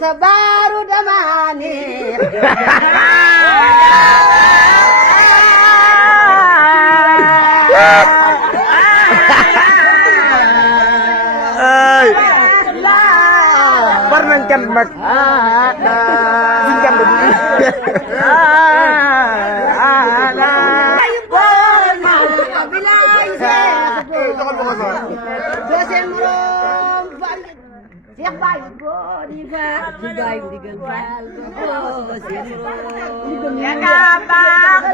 Sabaru damani Parang kan mag Singkan begini Siap baik bodiga digayu digagal ya gampang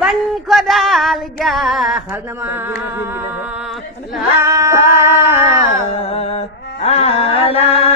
bañ ko daal jaaxal na ma la